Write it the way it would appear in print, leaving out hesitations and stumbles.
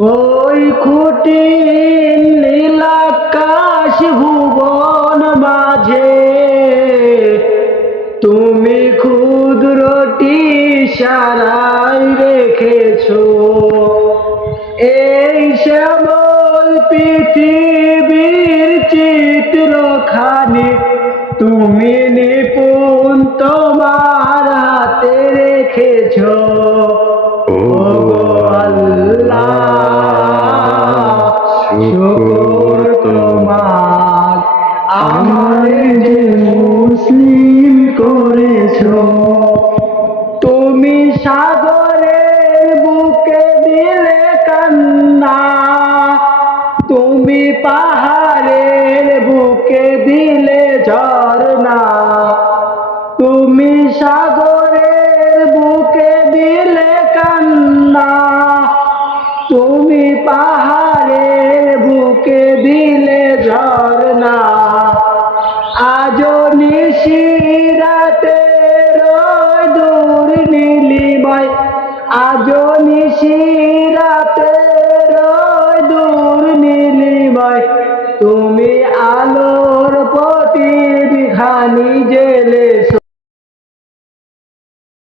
ওই খুঁটি নীলাকাশ ভুবন মাঝে তুমি ক্ষুদ্রটি সারাই রেখেছো। এই শ্যামল পৃথিবীর চিত্রখানি তুমি নিপুণ তোমার হাতে রেখেছো। ও আল্লাহ, শুকর তোমার, আমারে যে মুসলিম করেছো। তুমি সাগরের বুকে দিলে কান্না, তুমি পাহাড়ের বুকে দিলে ঝরনা। তুমি সাগরের বুকে দিলে কান্না, তুমি পাহাড়ের বুকে দিলে ঝরনা। আজও নিশিরাতের দূর নীলিমায়, আজও নিশিরাতের দূর নীলিমায় তুমি আলোর প্রদীপ খানি জ্বেলেছো।